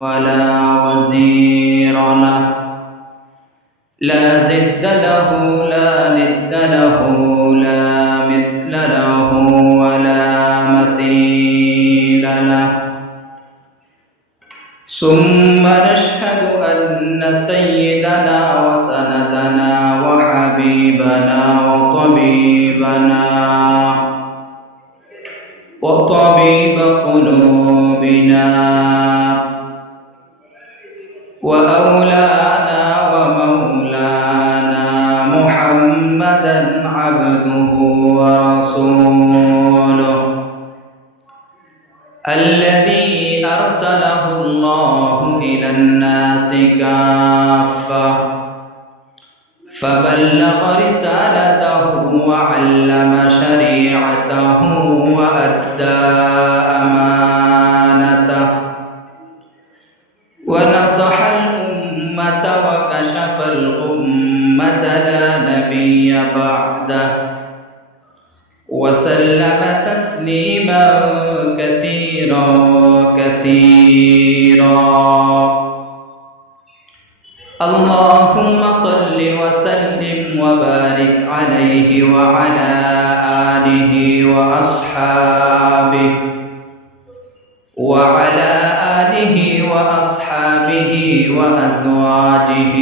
ولا وزير له. لا زد له لا ند له لا مثل له ولا مثيل له. ثم نشهد أن سيدنا وسندنا وحبيبنا وطبيبنا وطبيب قلوبنا وأولانا ومولانا محمدا عبده ورسوله. الذي أرسله الله إلى الناس كافة. فبلغ رسالته وعلم شريعته وأدى أمانته وسلم تسليما كثيرا كثيرا. اللهم صل وسلم وبارك عليه وعلى آله وأصحابه وعلى آله وأصحابه وأزواجه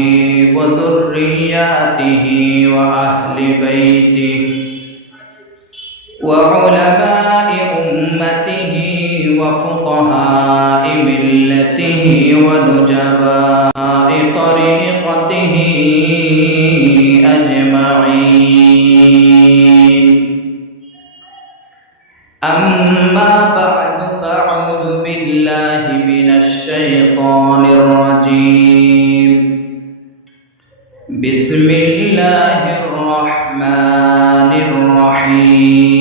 وذرياته وأهل بيته. وعلماء أمته وفقهاء ملته ونجباء طريقته أجمعين. أما بعد فأعوذ بالله من الشيطان الرجيم. بسم الله الرحمن الرحيم.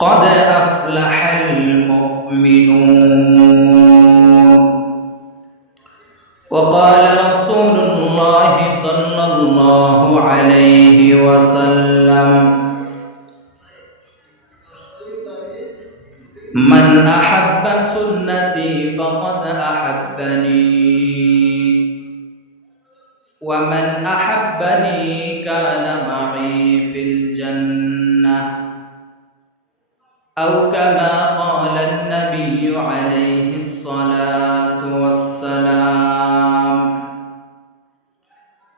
قد أفلح المؤمنون. وقال رسول الله صلى الله عليه وسلم من أحب سنتي فقد أحبني ومن أحبني كان معي في الجنة. أو كما قال النبي عليه الصلاة والسلام.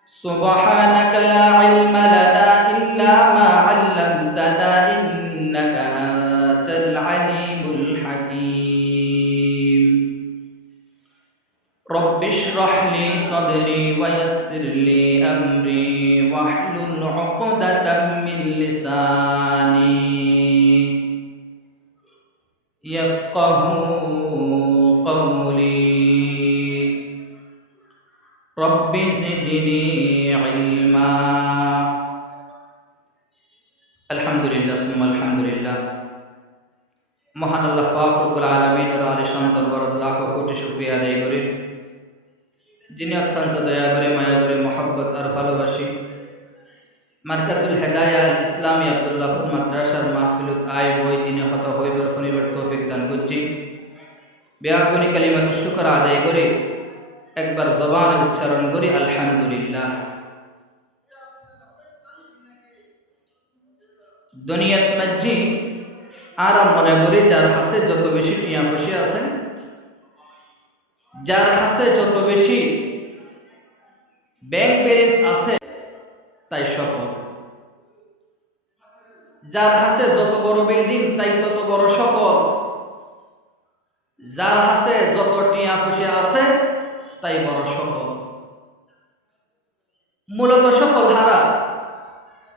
سبحانك لا علم لنا إلا ما علمتنا إنك أنت العليم الحكيم. رب اشرح لي صدري ويسر لي أمري واحلل عقدة من لساني يفقه قولي رب زدني علما الحمد لله ثم الحمد لله মহান আল্লাহ পাক রব্বুল আলামিনের আলিশান দরবারত লাখ কোটি শুকরিয়া আদায় করি যিনি অত্যন্ত দয়া করে মায়া করে মহব্বত আর ভালোবাসি মার্কাসুল হেদায়া আল ইসলামী আবদুল্লাহ মাদ্রাসার মাহফিলুত আয় বই দিনে হত হইবার ফনিবার তৌফিক দান করছি। ব্যাগুনি কালিমাত শুকর আদায় করে একবার জবান উচ্চারণ করি, আলহামদুলিল্লাহ। দুনিয়াত মাজ্জি আর মনে করি, যার হাসে যত বেশি টিয়া খুশি আছে, যার হাসে যত বেশি ব্যাংক ব্যালেন্স আছে, তাই সফল। যার হাসে যত বড় বিল্ডিং, তাই তত বড় সফল। যার হাসে যত টিয়া ফুসে আছে, তাই বড় সফল। মূলত সফল হারা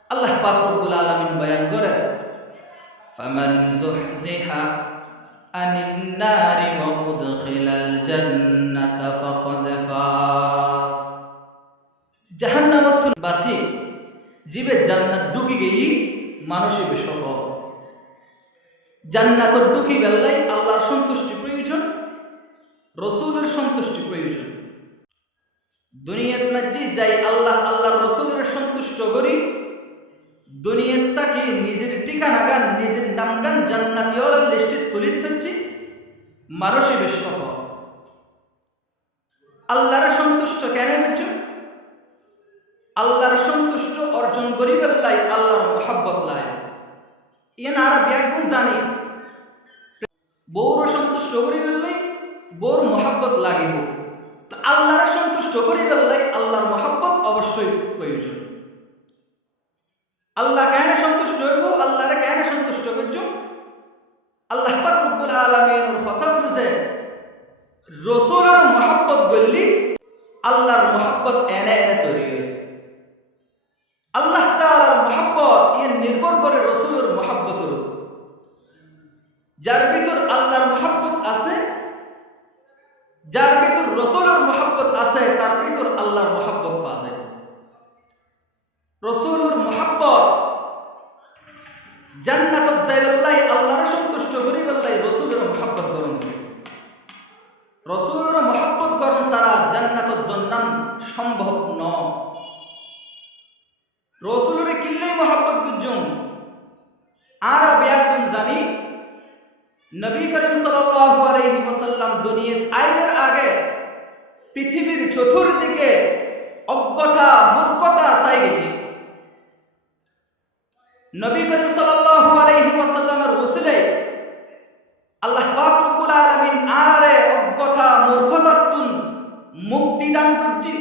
আল্লাহ পাক রব্বুল আলামিন বয়ান করে ফামান বাসি, জীবে জান্নাত ঢুকি গেই মানুষ হবে সফল। জান্নাত ঢুকি বেল্লাই আল্লাহর সন্তুষ্টি প্রয়োজন, রসুলের সন্তুষ্টি প্রয়োজন। দুনিয়াত মাঝে যাই আল্লাহ আল্লাহর রসুলের সন্তুষ্ট করি দুনিয়ার তাকে নিজের ঠিকানা গান, নিজের নাম গান জান্নাতিওয়ালার লিস্টে তুলি থাকছি মানসিবের সফল। আল্লাহর সন্তুষ্ট কেন করছ? আল্লাহর সন্তুষ্ট অর্জন করিবেন লাই আল্লাহর মহাব্বত লাই। ইয়েন আর ব্যাগুণ জানি। বৌর সন্তুষ্ট করিবেন লাই বৌর মহাব্বত লাগিব। তো আল্লাহর সন্তুষ্ট করিবেন লাই আল্লাহর মহাব্বত অবশ্যই প্রয়োজন। আল্লাহ কেন সন্তুষ্ট হইব, আল্লাহরে কেন সন্তুষ্ট করছ? আল্লাহ পাক রব্বুল আলামিনের কথা হলো যে রসুলের মহাব্বত বললি আল্লাহর মহাব্বত এনে রসুলের কিল্লাই মহাব্বত গুজুম আর ব্যাগুন জানি, নবী করিম সাল্লাল্লাহু আলাইহি ওয়াসাল্লাম দুনিয়াত আইবের আগে পৃথিবীর চতুর্দিকে অজ্ঞতা, মূর্খতা চাই গেছে নবী করিম সাল্লাল্লাহু আলাইহি ওয়াসাল্লামের ওসিলে আল্লাহ পাক রব্বুল আলামিন আরে অজ্ঞতা মূর্খতাতুন মুক্তি দান করছি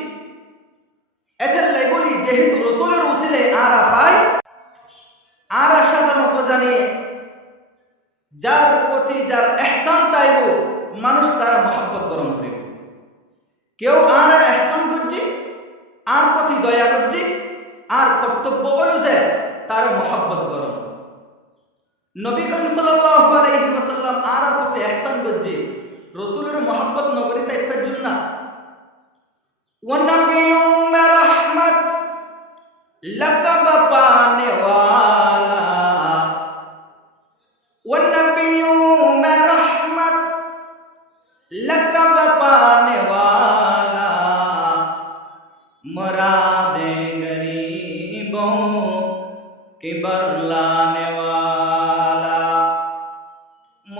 এদের লেগুলি যেহেতু রসুলের ওসিলে আরা পাই আরা সাধারণত জানি যার প্রতি যার এহসান তাইব মানুষ তারা মহাব্বত গরম করিব কেউ আর এহসান করছি, আর প্রতি দয়া করছি, আর কর্তব্য অনুযায়ী তার মহাব্বত গরম। নবী করিম সাল্লাহ আর আর প্রতি এহসান করছি, রসুলের মহাব্বত নগরী তাই ফেরজুন না ও লকব পানে ওয়া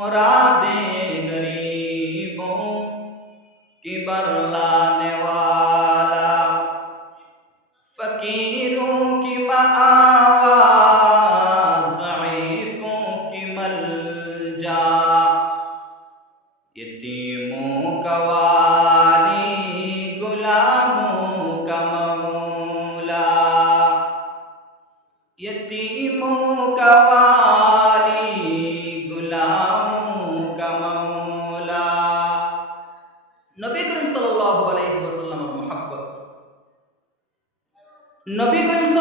morar.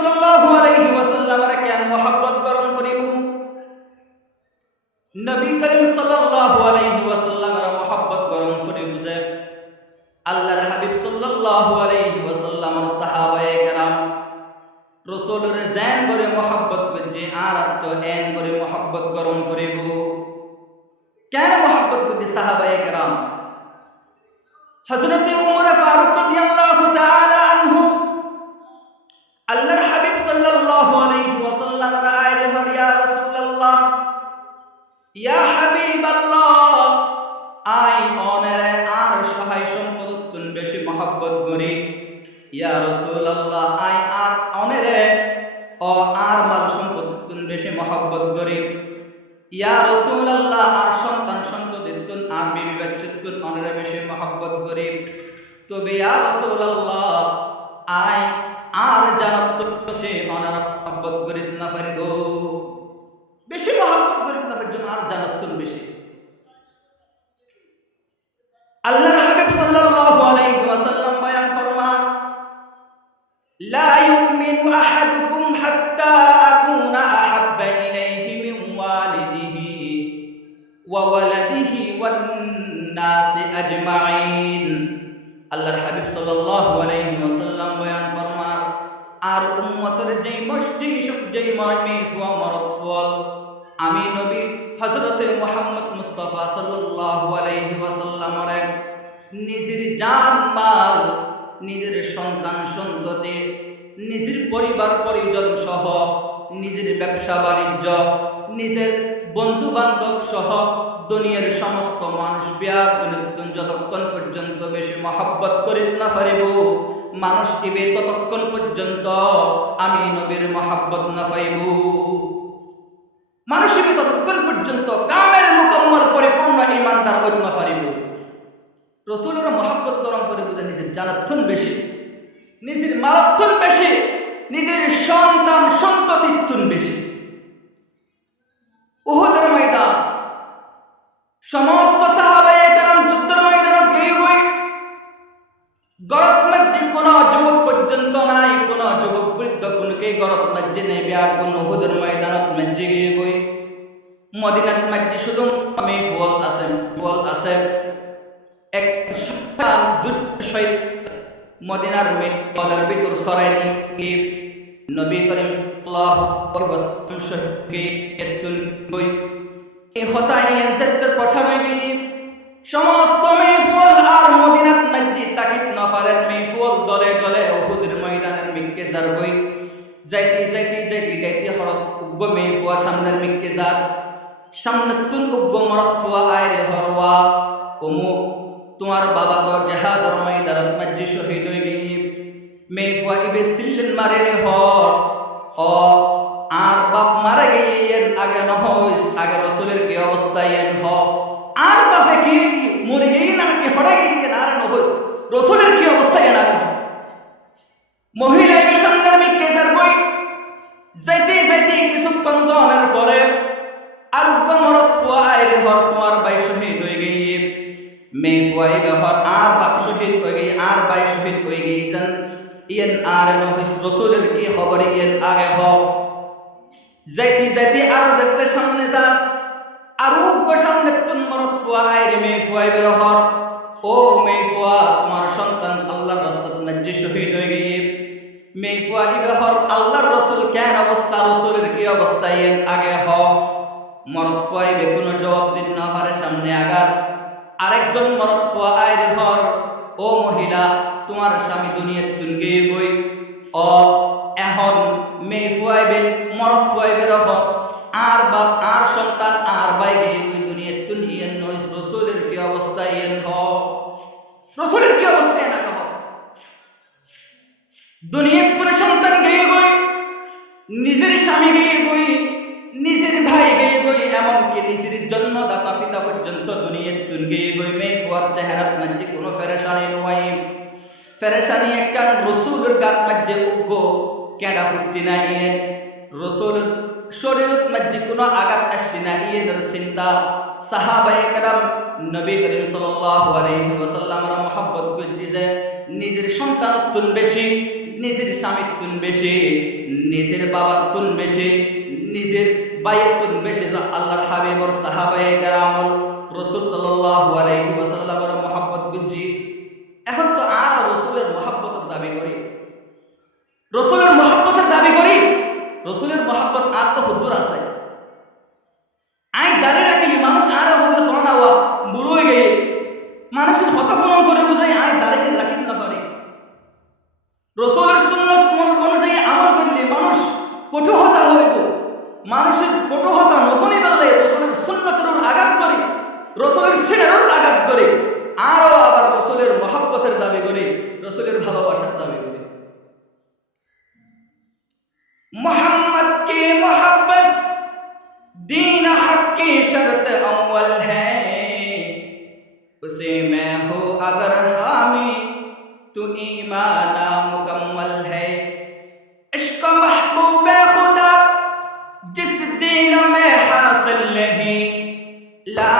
সাল্লাল্লাহু আলাইহি জেন করে মহব্বত করছে, আর তো এন করে মহব্বত গরম করিব। ফারুক রাদিয়াল্লাহু তাআলা আল্লাহর হাবিব সাল্লাল্লাহু আলাইহি ওয়াসাল্লামের আয়রে হর, ইয়া রাসূলুল্লাহ, ইয়া হাবিবাল্লাহ আই অনেরে আর সহায় সম্পদ তুন বেশি মহব্বত করি। ইয়া রাসূলুল্লাহ আই আর অনেরে ও আর মাল সম্পদ তুন বেশি মহব্বত করি। ইয়া রসুল্লাহ আর সন্তান সন্ততির তুন আর বিবি বাচ্চুর অনেরে বেশি মহব্বত করি। তবে ইয়া রসুল্লাহ আই আর জানাত সে অনারা মহব্বত করি না গো বেশি মহব্বত করি না পারি জন্য আর জানাত বেশি। আল্লাহর হাবিব সাল্লাল্লাহু আলাইহি ওয়াসাল্লাম বয়ান ফরমান, লা ইউমিনু আহাদুকুম হাত্তা আকুনা আহাব্বা ইলাইহি মিন ওয়ালিদিহি ওয়া ওয়ালাদিহি ওয়ান নাসি আজমাইন। আল্লাহর হাবিব সাল্লাল্লাহু আলাইহি ওয়াসাল্লাম বয়ান আর উম্মতের যেই সব যেই মর্মে ফুয়া মরত ফল আমি নবী হজরতে মোহাম্মদ মুস্তফা সাল্লাল্লাহু আলাইহি নিজের জান মাল, নিজের সন্তান সন্ততি, নিজের পরিবার পরিজন সহ, নিজের ব্যবসা বাণিজ্য, নিজের বন্ধু বান্ধব সহ দুনিয়ার সমস্ত মানুষ বিয়াগুন যতক্ষণ পর্যন্ত বেশি মহব্বত করিত না পারিব মানুষ ইবে ততক্ষণ পর্যন্ত আমি নবীর মহাব্বত না পাইব মানুষ ইবে ততক্ষণ পর্যন্ত কামেল মুকম্মল পরিপূর্ণ ইমানদার হইত না পারিব রসুলের মহাব্বত করম করে বুঝে নিজের জানার্থন বেশি, নিজের মারাত্মন বেশি, নিজের সন্তান সন্ততিত্বন বেশি। উহুদের ময়দান গরত মধ্যে নেই বিয়া কোন উহুদের ময়দানত মধ্যে গিয়ে গই। মদিনাত মধ্যে শুধু আমি ফল আছে ফল আছে। এক শয়তান দুঃশয় মদিনার মেয়ের ভিতর সরাই দিয়ে নবী করিম এই হতাইয়েন জেদ্দের প্রসারবি সমস্ত মেহফুল আর মদিনাত মসজিদ তাকিত নফারের মেহফুল দলে দলে উহুদের ময়দানের মিক্কে যার বই। যাইতে যাইতে যাইতে যাইতে হরত উগ্র মেহফুয়া সামনের মিক্কে যার। সামনে তুন উগ্র মরত ফুয়া আয়রে হরওয়া। অমুক তোমার বাবা তো জেহাদর ময়দানত মসজিদ শহীদ হয়ে গিয়ে মেহফুয়া ইবে সিল্লেন মারে রে আর বাপ মারা গিয়েন আগে নহইস, আগে রসুলের কি অবস্থা ইয়েন হ। আর বাপে কি মরে গিয়ে রসুলের কি খবর? ইয়েন আগে হও যাইতে যাইতে আরও যেতে সামনে যা আরও সামনে তুন মরত ফুয়া আইরে মেয়ে ফুয়াই বের হর ও মেয়ে ফুয়া, তোমার সন্তান আল্লাহর রাস্তাত নাজ্জে শহীদ হয়ে গিয়ে। মেয়ে ফুয়া ইবে হর আল্লাহর রসুল কেন অবস্থা? রসুলের কি অবস্থা? ইয়েন আগে হ। মরত ফুয়াইবে কোনো জবাব দিন না পারে, সামনে আগার। আরেকজন মরত ফুয়া আইরে হর ও মহিলা, তোমার স্বামী দুনিয়ার তুন গিয়ে গই। অ, এখন মেয়ে ফুয়াইবে মরত ফুয়াইবে রহত আর বাপ, আর সন্তান, আর বাইগে ওই দুনিয়ার তুন ইয়েন নইস রসুলের কি অবস্থা ইয়েন হ? রসুলের কি অবস্থা এনা কহ দুনিয়ার তুন সন্তান গিয়ে গই, নিজের স্বামী গিয়ে গই, নিজের ভাই গিয়ে গই, এমনকি নিজের জন্মদাতা পিতা পর্যন্ত দুনিয়ার তুন গিয়ে গই, মেয়ে ফুয়ার চেহারাত মাঝে কোনো ফেরেশানি নয়। ফেরেশানি একখান রসুলের গাত মাঝে উগ্র কেডা ফুটি না ইয়েন রসুলের শরীরত মাঝে কোনো আঘাত আসছে না ইয়েনের চিন্তা। সাহাবায়ে কেরাম নবী করিম আলাইহি ওয়াসাল্লামের মহব্বত করছি যে, নিজের সন্তানত্বন বেশি, নিজের স্বামীত্বন বেশি, নিজের বাবাত্বন বেশি, নিজের বাইয়েত্বন বেশি আল্লাহর হাবিবর সাহাবায়ে কেরামল রসুল সাল্লাল্লাহু আলাইহি ওয়াসাল্লামের মহব্বত করছি। এখন তো আর রসুলের মহাব্বতের দাবি করি। রসুলের মহাব্বতের দাবি করি, রসুলের মহাব্বত আর তো হুদ্দুর আছে। আই দাঁড়িয়ে রাখিলি মানুষ আর হবে সোনা হওয়া বুড়ো হয়ে গেলে মানুষের হতফলন করে বুঝাই, আই দাঁড়িয়ে রাখিতে না পারে। রসুলের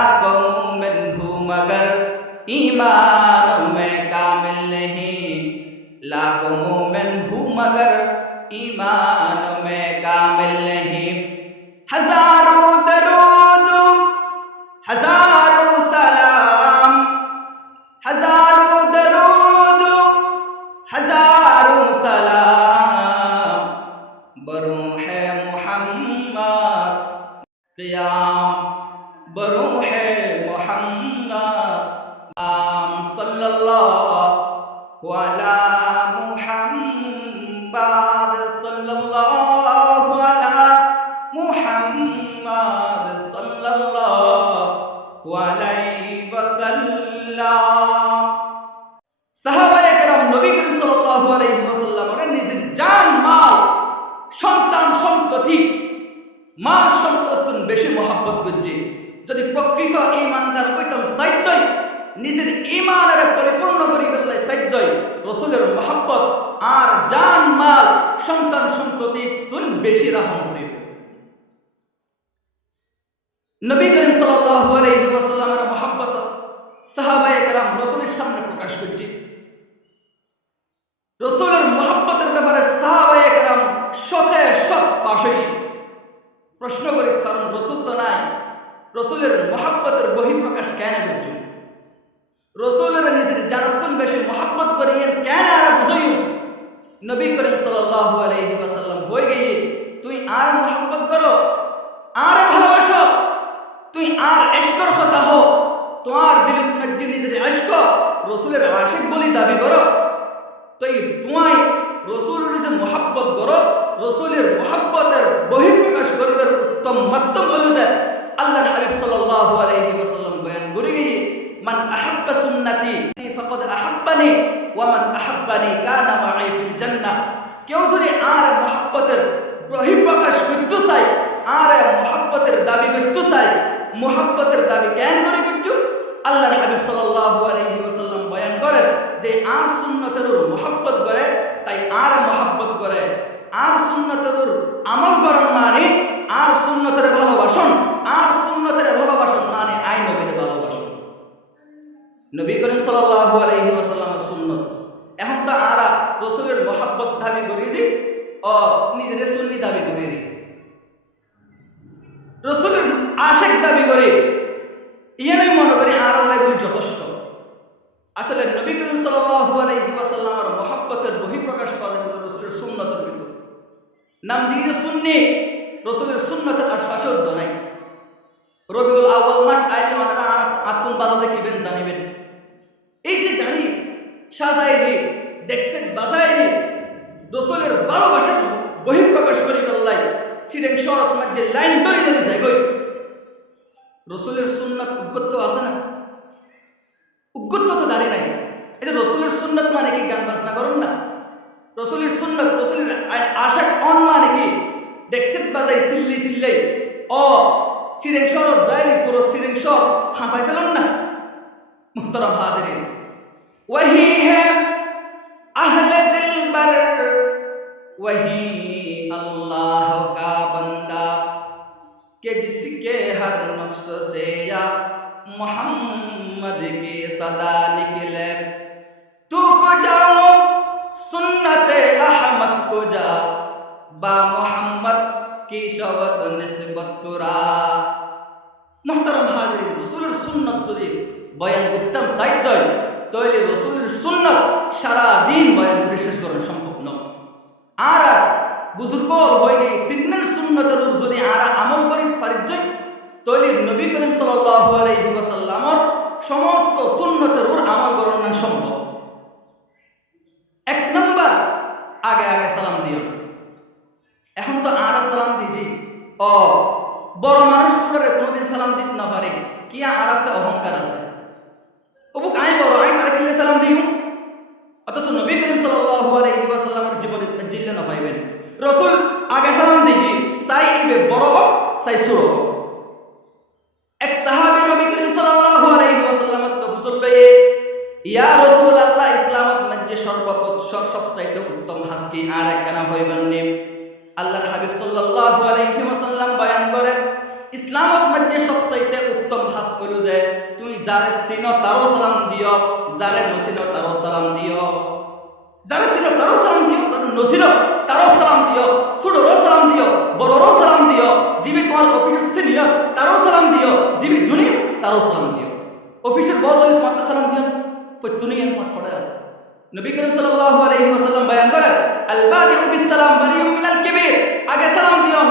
लाखों मोमिन हूँ मगर ईमान में कामिल नहीं लाखों मोमिन हूँ मगर ईमान में कामिल नहीं عليه وسلم সাহাবায়ে কেরাম নবী করিম জান, মাল, সন্তান, সম্পত্তি, মাল সম্পত্তন বেশি মহাব্বত করছে। যদি প্রকৃত ইমানদার ওইতম সাইত্যই নিজের ইমানের পরিপূর্ণ করি বেলায় সাইত্যই, রসুলের মহাব্বত আর জান, মাল, সন্তান সন্ততি তুন বেশি রাহম করিবে। নবী করিম ওয়াসাল্লামের মহাব্বত সাহাবায়ে কেরাম রসুলের সামনে প্রকাশ করছে। রসুলের মহাব্বতের ব্যাপারে সাহাবায়ে কেরাম শতে শত ফাঁসই প্রশ্ন করি, কারণ রসুল তো নাই। রসুলের মহাব্বতের বহিঃপ্রকাশ কেন করছ? রসুলের নিজের জানতন বেশি মহাব্বত করিয়েন কেন আর বুঝই নবী করিম সাল্লাল্লাহু আলাইহি ওয়াসাল্লাম হয়ে গিয়ে, তুই আর মহাব্বত করো, আর ভালোবাসো তুই আর এশকর কথা হো। তোমার দিলত মধ্যে নিজের এশক রসুলের আশিক বলি দাবি করো। তুই তোমায় রসুলের যে মহাব্বত করো, রসুলের মহাব্বতের বহিঃপ্রকাশ করিবার উত্তম মাধ্যম হল যে আল্লাহর হাবিব সাল্লাল্লাহু আলাইহি বয়ান করে মান আহাব্বা সুন্নতি ফাকাদ আহাব্বানি ওয়া মান আহাব্বানি কানা মাই ফিল জান্নাহ। কেউ যদি আর মহাব্বতের বহিঃপ্রকাশ করতে চায়, আর মহাব্বতের দাবি করতে চায় মহাব্বতের দাবি কেন করে করছ আল্লাহর হাবিব ওয়াসাল্লাম বয়ান করেন যে, আর সুন্নতের মহাব্বত করে তাই আর মহাব্বত করে আর সুন্নতের আমল করেন মানে আর সুন্নতের ভালোবাসন। আর সুন্নতের ভালোবাসন মানে আই নবীর ভালোবাসন। নবী করিম সাল্লাল্লাহু আলাইহি ওয়াসাল্লামের সুন্নত। এখন তো আরা রসুলের মহাব্বত দাবি করি যে নিজের সুন্নি দাবি করি আশেক দাবি করে ইয়ানই মনে করি আর আল্লাহ বলি যথেষ্ট। আসলে নবী করিম ওয়াসাল্লামের মহাব্বতের বহিঃপ্রকাশ পাওয়া যায় রসুলের সুন্নতের ভিতর নাম দিয়ে সুন্নি, রসুলের সুন্নতের আশপাশে উদ্য নাই। রবিউল আউ্বাল মাস, আইলে ওনারা আর আত্মন বাধা দেখিবেন, জানিবেন। এই যে গাড়ি সাজায় রে ডেক্সেট বাজায় রে, রসুলের বহিঃপ্রকাশ করি বললাই সিডেং শরৎ মাঝে লাইন ধরে ধরে যায় রসুলের সুন্নাত উগ্রত্ব আছে না? উগ্রত্ব তো দাঁড়িয়ে নাই। এই যে রসুলের সুন্নাত মানে কি? গান বাজনা করেন না। রসুলের সুন্নত, রসুলের আশাক অন মানে কি? ডেক্সেট বাজাই, সিল্লি সিল্লাই। অ, সিরেং যায়নি পুরো সিরেং হাঁপাই ফেলেন না? মুহতারাম হাজরিন। ওয়াহি হ্যাঁ আহলে দিল বার ওয়াহি আল্লাহ। जिसके हर नफ्स से या मोहम्मद की सदा निकले तू को जाओ सुन्नत अहमद को जा बा मोहम्मद की शवत निस्बत तुरा মোহতারাম হাজরিন রসুলের সুন্নত যদি বয়ান করতাম সাহিত্য তৈরি রসুলের সুন্নত সারা দিন বয়ান করে শেষ করেন সম্ভব নয় আর আর বুজুর্গ হয়ে গিয়ে তিনের সুন্নতের যদি আর আমল করি ফারিজ তৈরি নবী করিম সাল্লাহ ওয়াসাল্লামর সমস্ত সুন্নতের উপর আমল করার না সম্ভব। এক নম্বর, আগে আগে সালাম দিও। এখন তো আর সালাম দিছি ও, বড় মানুষ করে কোনোদিন সালাম দিতে না পারে। কি আর একটা অহংকার আছে? অবুক আই বড় আই তারা কিনলে সালাম দিও। অথচ নবী করিম আলাইহি ওয়াসাল্লামের জীবনে জিল্লে না পাইবেন। রসুল আগে সালাম দিবি সাই ইবে বড় হোক সাই ছোট হোক। এক সাহাবী নবী করিম সাল্লাল্লাহু আলাইহি তো ইয়া রাসূল আল্লাহ ইসলামত মধ্যে উত্তম হাসকি আর হইবেন আল্লাহর হাবিব সাল্লাল্লাহু আলাইহি ওয়াসাল্লাম বয়ান করেন, ইসলামত মধ্যে উত্তম হাস যে, তুই যারে চিন তারও সালাম দিও যারে নচিন তারও সালাম দিও যারে চিন তারও সালাম দিও নচিন তারও সালাম দিও ছোটরও সালাম দিও, বড়রও সালাম দিও যিনি তোমার অফিসের সিনিয়র তারও সালাম দিও যিনি জুনিয়র তারও সালাম দিও। অফিসের বস হয়ে তোমাকে সালাম দিও। প্রত্যুনিয়ান পাঠ পড়ে আছে? নবী করিম সাল্লাল্লাহু আলাইহি ওয়াসাল্লাম বয়ান করেন আল বাদিউ বিস সালাম বারিউম মিনাল কিবির। আগে সালাম দিও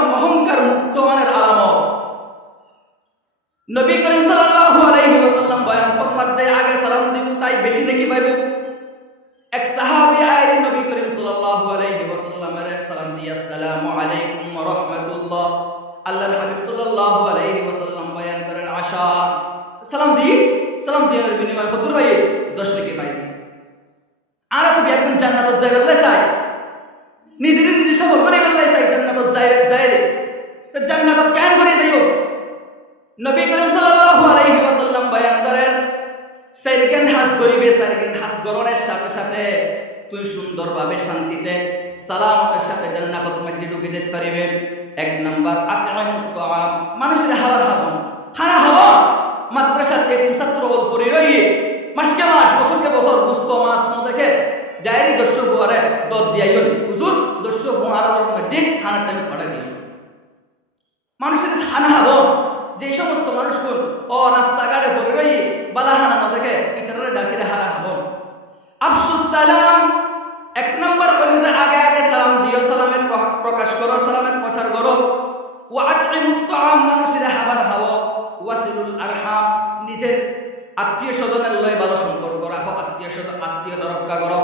সুন্দরভাবে শান্তিতে সালামতের সাথে জান্নাতত মধ্যে ঢুকে যেতে পারিবে। এক নাম্বার আচরণমুক্ত মানুষের হাওয়ার হাবন হারা হাওয়া। মাদ্রাসার তিন ছাত্র পরি রই। মাসকে মাস, বছরকে বছর, বুঝতো মাস ন দেখে? যাইরি দস্য ফুয়ারে দত দিয়াইন হুজুর, দস্য ফুয়ার মধ্যে হানার টাইম ফাটা দিও মানুষের হানা হাবো যে সমস্ত মানুষগুন, ও রাস্তাঘাটে পড়ে রই বালা হানা ন দেখে ইতারা ডাকিরে হারা হাবো আফসুস সালাম। এক নম্বর হলো যে আগে আগে সালাম দিও, সালামের প্র- প্রকাশ করো, সালামের প্রচার করো। ও আত্মীয় আম মানুষের হাবার হাও ওয়াসিলুল আরহাম, নিজের আত্মীয় স্বজনের লয় ভালো সম্পর্ক রাখো, আত্মীয় স্বজন আত্মীয়তা রক্ষা করো।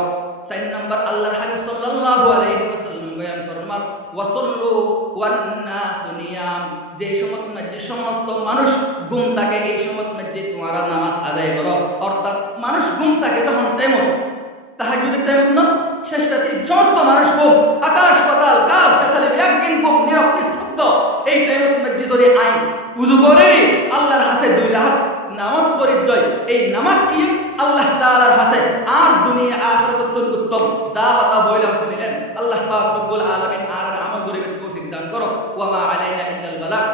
চার নম্বর, আল্লাহর হাবিব সাল্লাল্লাহু আলাইহি ওয়াসাল্লাম বয়ান ফরমার, ওয়াসাল্লু নিয়াম। যে সমত যে সমস্ত মানুষ ঘুম থাকে, এই সমত মধ্যে তোমারা নামাজ আদায় করো। অর্থাৎ মানুষ ঘুম থাকে যখন তেমন তাহাজুদের টাইম না। শেষ রাতে সমস্ত মানুষ ঘুম, আকাশ পাতাল, গাছ গাছালি একদিন ঘুম নীরব নিস্তব্ধ এই টাইমের মধ্যে যদি আইন, উজু করে আল্লাহর হাসে দুই রাহাত নামাজ পরিচয় এই নামাজ কি? আল্লাহ তাআলার হাসে আর দুনিয়া আখিরাত অত্যন্ত উত্তম। যা হতা বইলাম শুনিলেন। আল্লাহ পাক রব্বুল আলামিন আর আমল করিবে তৌফিক দান করো। ওয়া আলাইনা ইল্লাল বালাগ